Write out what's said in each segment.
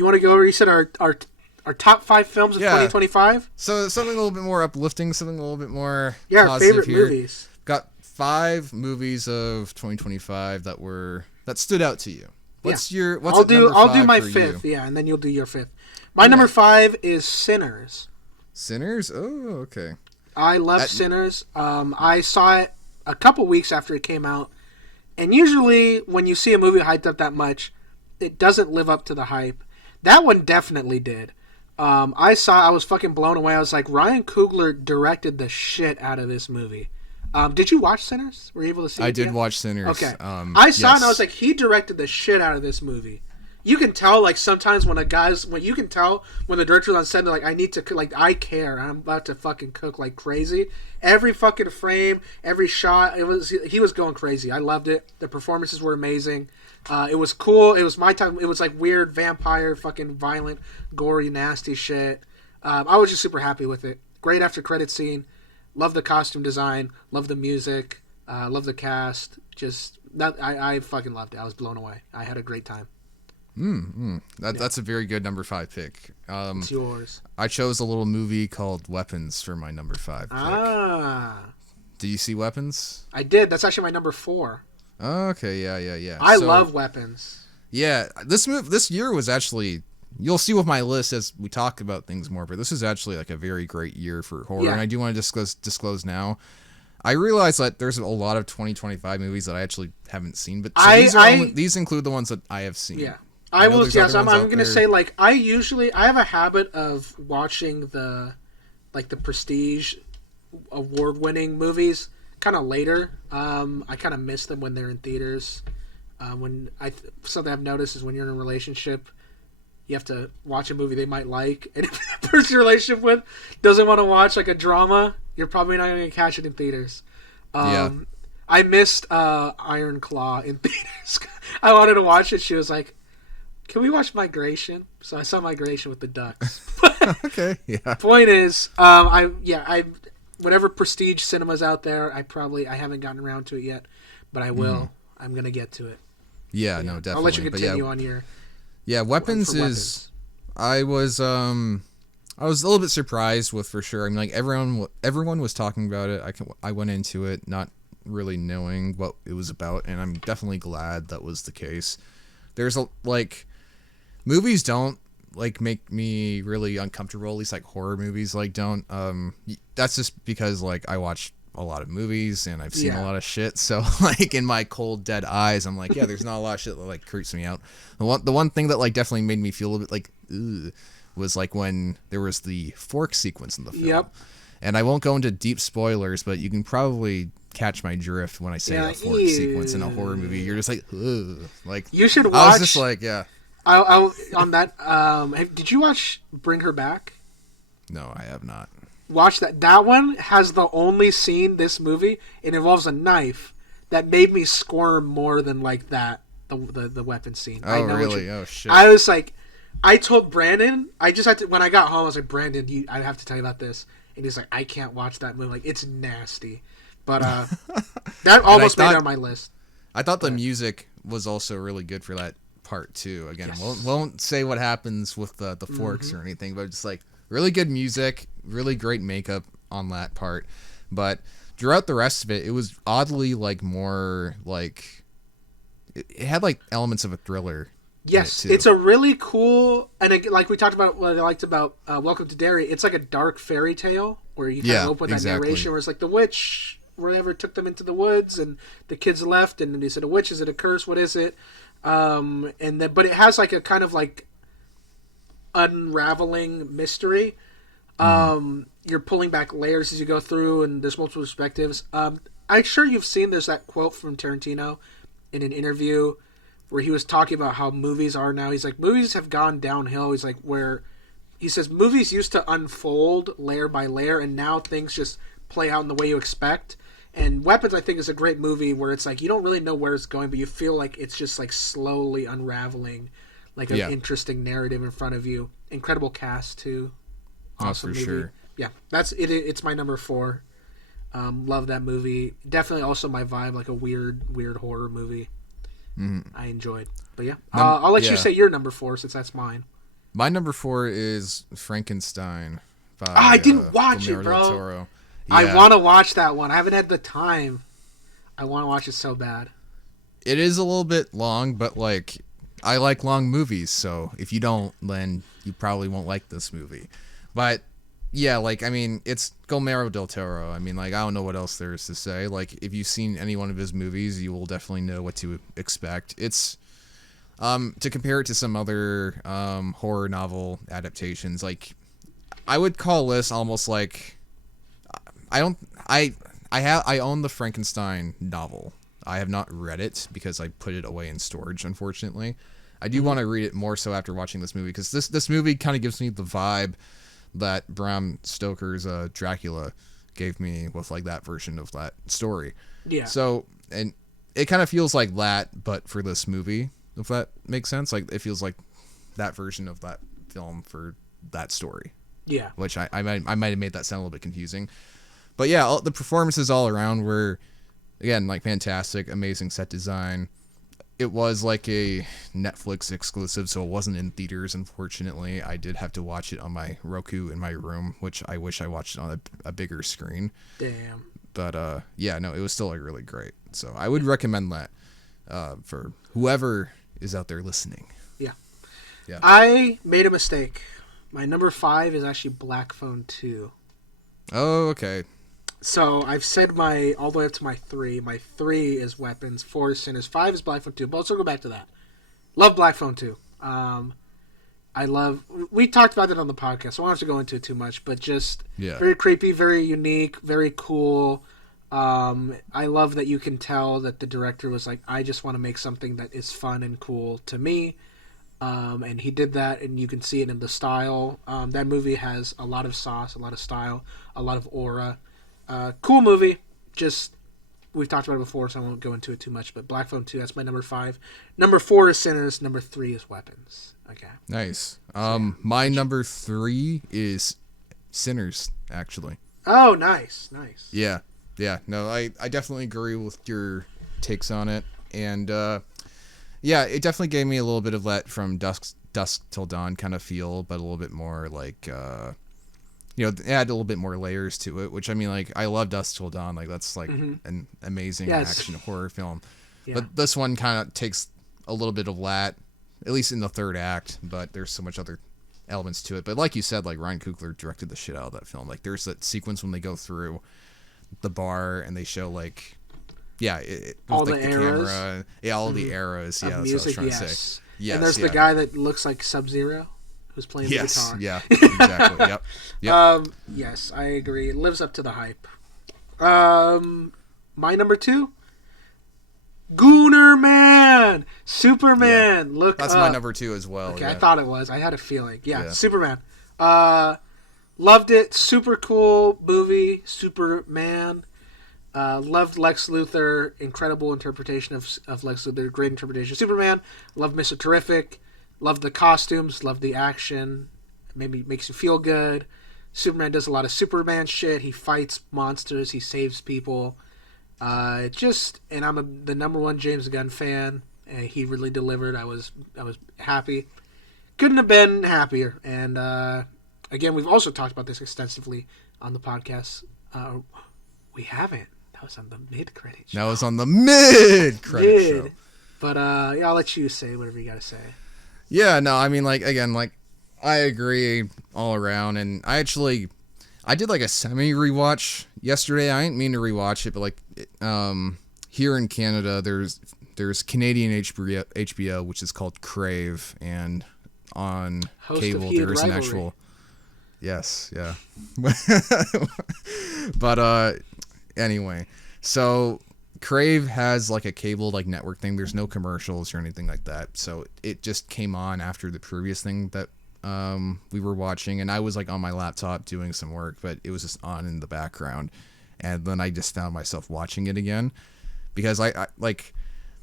You want to go over? You said our top 5 films of 2025. So something a little bit more uplifting, something a little bit more our positive favorite here. Movies. Got 5 movies of 2025 that stood out to you. What's I'll do my 5th, and then you'll do your 5th. My number 5 is Sinners. Sinners? Oh, okay. I love Sinners. I saw it a couple weeks after it came out, and usually when you see a movie hyped up that much, it doesn't live up to the hype. That one definitely did. I was fucking blown away. I was like, Ryan Coogler directed the shit out of this movie. Did you watch Sinners? Were you able to see it? I did watch Sinners. Okay. I saw it and I was like, he directed the shit out of this movie. You can tell, like, sometimes when you can tell when the director's on set, they're like, I need to, like, I care. I'm about to fucking cook like crazy. Every fucking frame, every shot, he was going crazy. I loved it. The performances were amazing. It was cool. It was my time. It was like weird vampire, fucking violent, gory, nasty shit. I was just super happy with it. Great after credit scene. Love the costume design. Love the music. Love the cast. I fucking loved it. I was blown away. I had a great time. That's a very good number 5 pick. It's yours. I chose a little movie called Weapons for my number 5 pick. Do you see Weapons? I did. That's actually my number 4. Okay, yeah. I love Weapons. Yeah, this year was actually, you'll see with my list as we talk about things more, but this is actually like a very great year for horror, and I do want to disclose now. I realize that there's a lot of 2025 movies that I actually haven't seen, but these include the ones that I have seen. Yeah. I will. Yes, I'm going to say, like, I have a habit of watching the Prestige award-winning movies kind of later. I kind of miss them when they're in theaters. Something I've noticed is when you're in a relationship, you have to watch a movie they might like, and if the person you're in a relationship with doesn't want to watch like a drama, you're probably not going to catch it in theaters. I missed Iron Claw in theaters. I wanted to watch it. She was like, can we watch Migration? So I saw Migration with the ducks. Okay, yeah. Point is, whatever Prestige cinemas out there, I haven't gotten around to it yet, but I will. I'm gonna get to it. Yeah, no, definitely. I'll let you continue on your. Yeah, Weapons is. I was a little bit surprised with, for sure. I mean, like everyone was talking about it. I went into it not really knowing what it was about, and I'm definitely glad that was the case. There's movies don't like make me really uncomfortable, at least like horror movies don't. That's just because like I watch a lot of movies and I've seen a lot of shit, so like in my cold dead eyes I'm like, there's not a lot of shit that like creeps me out. The one thing that like definitely made me feel a bit like ugh, was like when there was the fork sequence in the film. Yep. And I won't go into deep spoilers, but you can probably catch my drift when I say that fork sequence in a horror movie. You're just like, ugh. Like, you should watch. I was just like, yeah. I on that. Did you watch Bring Her Back? No, I have not. Watch that. That one has the only scene this movie. It involves a knife that made me squirm more than like that. The weapon scene. Oh really? Oh shit. I was like, I told Brandon. I just had to when I got home. I was like, Brandon, I have to tell you about this. And he's like, I can't watch that movie. Like, it's nasty. But that almost made it on my list. I thought the music was also really good for that part too. Again, won't say what happens with the forks or anything, but just like really good music, really great makeup on that part. But throughout the rest of it, it was oddly like more like it had like elements of a thriller. Yes, it's a really cool, and like we talked about, what I liked about Welcome to Derry, it's like a dark fairy tale where you kind of open with that narration where it's like the witch, whatever, took them into the woods, and the kids left, and is it a witch? Is it a curse? What is it? But it has like a kind of like unraveling mystery. You're pulling back layers as you go through, and there's multiple perspectives. I'm sure you've seen there's that quote from Tarantino in an interview where he was talking about how movies are now. He's like, movies have gone downhill. He's like, where he says movies used to unfold layer by layer, and now things just play out in the way you expect. And Weapons, I think, is a great movie where it's like you don't really know where it's going, but you feel like it's just like slowly unraveling, like an interesting narrative in front of you. Incredible cast too. Awesome movie. Sure. Yeah, that's it. It's my number 4. Love that movie. Definitely also my vibe, like a weird horror movie. I enjoyed. But yeah, I'll let you say your number 4 since that's mine. My number 4 is Frankenstein by I didn't watch Guillermo it, del bro. Toro. I Yeah. want to watch that one. I haven't had the time. I want to watch it so bad. It is a little bit long, but like I like long movies, so if you don't, then you probably won't like this movie. But yeah, like I mean, it's Guillermo del Toro. I mean, like I don't know what else there is to say. Like if you've seen any one of his movies, you will definitely know what to expect. It's to compare it to some other horror novel adaptations, like I would call this almost like I don't I own the Frankenstein novel. I have not read it because I put it away in storage, unfortunately. I do want to read it more so after watching this movie, because this movie kind of gives me the vibe that Bram Stoker's Dracula gave me with like that version of that story. Yeah. So, and it kind of feels like that, but for this movie, if that makes sense. Like it feels like that version of that film for that story. Yeah. Which I might have made that sound a little bit confusing. But yeah, the performances all around were, again, like fantastic, amazing set design. It was like a Netflix exclusive, so it wasn't in theaters, unfortunately. I did have to watch it on my Roku in my room, which I wish I watched it on a bigger screen. Damn. But yeah, no, it was still like really great. So I would recommend that for whoever is out there listening. Yeah. Yeah. I made a mistake. My number 5 is actually Black Phone 2. Oh, okay. So I've said my all the way up to my 3. My 3 is Weapons, 4 is Sinners, 5 is Black Phone 2. But let's go back to that. Love Black Phone 2. I love. We talked about it on the podcast, so I don't have to go into it too much. But just very creepy, very unique, very cool. I love that you can tell that the director was like, I just want to make something that is fun and cool to me. And he did that, and you can see it in the style. That movie has a lot of sauce, a lot of style, a lot of aura. Cool movie. Just, we've talked about it before, so I won't go into it too much. But Black Phone 2, that's my number 5. Number 4 is Sinners. Number 3 is Weapons. Okay. Nice. My number 3 is Sinners, actually. Oh, nice. Yeah. No, I definitely agree with your takes on it. And, yeah, it definitely gave me a little bit of that from Dusk Till Dawn kind of feel, but a little bit more like, it had a little bit more layers to it, which, I mean, like, I love Dusk Till Dawn. Like, that's, like, an amazing action horror film. Yeah. But this one kind of takes a little bit of that, at least in the third act, but there's so much other elements to it. But like you said, like, Ryan Coogler directed the shit out of that film. Like, there's that sequence when they go through the bar and they show, like... Yeah, all like the eras. Camera. Yeah, all the eras. Yeah, that's music, what I was trying to say. Yes, and there's the guy that looks like Sub-Zero, who's playing the guitar. Yeah, exactly. Yep. Yes, I agree. It lives up to the hype. My number 2, Gooner Man, Superman. Yeah. Look, that's my number 2 as well. Okay, yeah. I thought it was. I had a feeling. Yeah. Superman. Loved it. Super cool movie. Superman. Loved Lex Luthor. Incredible interpretation of Lex Luthor. Great interpretation of Superman. Loved Mr. Terrific. Loved the costumes. Loved the action. Maybe makes you feel good. Superman does a lot of Superman shit. He fights monsters. He saves people. And I'm the number 1 James Gunn fan. And he really delivered. I was happy. Couldn't have been happier. And again, we've also talked about this extensively on the podcast. We haven't. That was on the mid-credit show. That was on the mid-credit show. But yeah, I'll let you say whatever you got to say. Yeah, no, I mean, like, again, like, I agree all around, and I did like a semi-rewatch yesterday. I didn't mean to rewatch it, but like, here in Canada, there's Canadian HBO, which is called Crave, and on Host cable there's an actual. Yes, yeah. But anyway, so Crave has like a cable like network thing. There's no commercials or anything like that. So it just came on after the previous thing that we were watching, and I was like on my laptop doing some work, but it was just on in the background. And then I just found myself watching it again because I like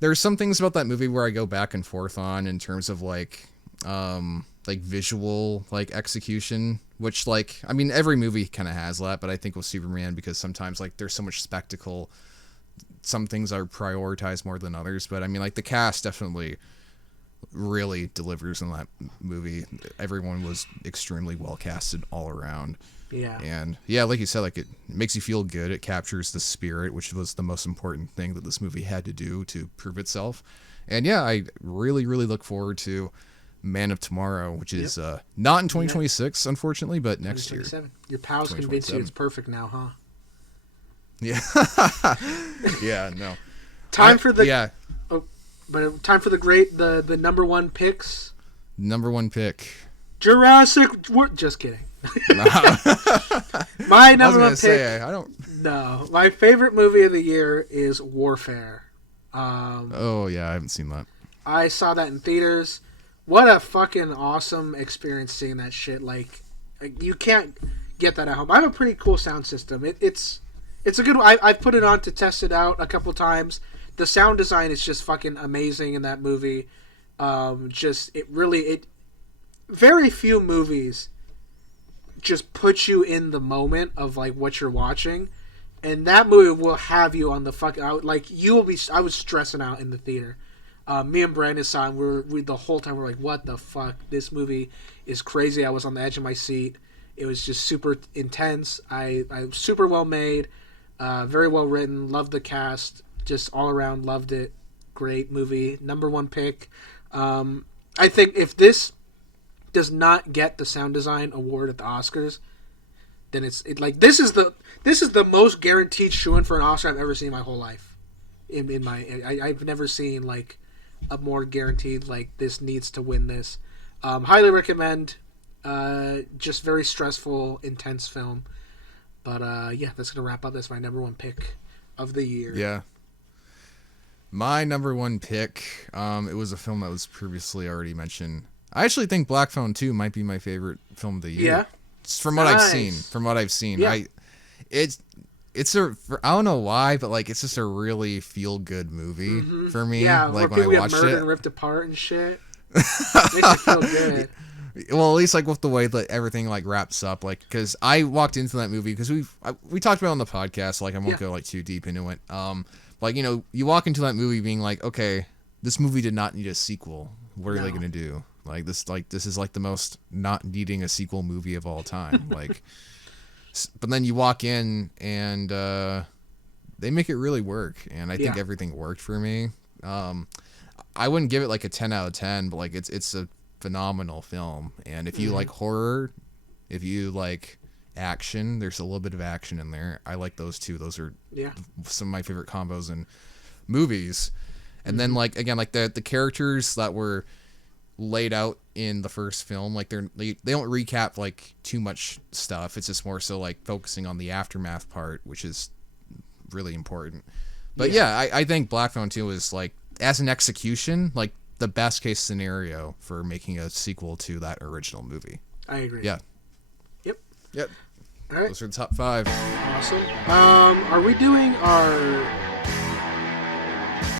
there's some things about that movie where I go back and forth on in terms of like visual like execution, which like I mean every movie kind of has that, but I think with Superman, because sometimes like there's so much spectacle, some things are prioritized more than others. But I mean like the cast definitely really delivers in that movie. Everyone was extremely well casted all around. Yeah. And yeah, like you said, like it makes you feel good. It captures the spirit, which was the most important thing that this movie had to do to prove itself. And yeah, I really, really look forward to Man of Tomorrow, which is not in 2026, unfortunately, but next year. Your pals convince you it's perfect now, huh? Yeah. Yeah, no. Time for the number one picks. Number one pick. Jurassic World. Just kidding. My number one pick. No, my favorite movie of the year is Warfare. Oh yeah, I haven't seen that. I saw that in theaters. What a fucking awesome experience seeing that shit. Like you can't get that at home. I have a pretty cool sound system. It's a good one. I've put it on to test it out a couple times. The sound design is just fucking amazing in that movie. Very few movies just put you in the moment of like what you're watching, and that movie will have you on the fucking you will be. I was stressing out in the theater. Me and Brandon saw it, and we the whole time we're like, what the fuck, this movie is crazy. I was on the edge of my seat. It was just super intense. I super well made, very well written. Loved the cast, just all around loved it. Great movie, number one pick. I think if this does not get the sound design award at the Oscars, then this is the most guaranteed shoo-in for an Oscar I've ever seen in my whole life. I've never seen like a more guaranteed like this needs to win this. Highly recommend. Just very stressful, intense film. But yeah, that's gonna wrap up. That's my number one pick of the year. Yeah. My number one pick. It was a film that was previously already mentioned. I actually think Black Phone 2 might be my favorite film of the year. Yeah. From what I've seen. Yeah. I don't know why, but like it's just a really feel good movie for me. Yeah, like where when I watched people get murdered it and ripped apart and shit. Makes you feel good. Well, at least like with the way that everything like wraps up, like because I walked into that movie because we talked about it on the podcast. Like I won't go like too deep into it. Like you walk into that movie being like, okay, this movie did not need a sequel. What are they gonna do? Like this is like the most not needing a sequel movie of all time. Like, but then you walk in and they make it really work, and I think everything worked for me. I wouldn't give it like a 10 out of 10, but like it's a phenomenal film. And if you like horror, if you like action, there's a little bit of action in there. I like those two. Those are some of my favorite combos in movies. And then like again, like the characters that were laid out in the first film, like they don't recap like too much stuff. It's just more so like focusing on the aftermath part, which is really important. But I think Black Phone 2 is like, as an execution, like the best case scenario for making a sequel to that original movie. I agree. Yeah. Yep. All right. Those are the top 5. Awesome. Are we doing our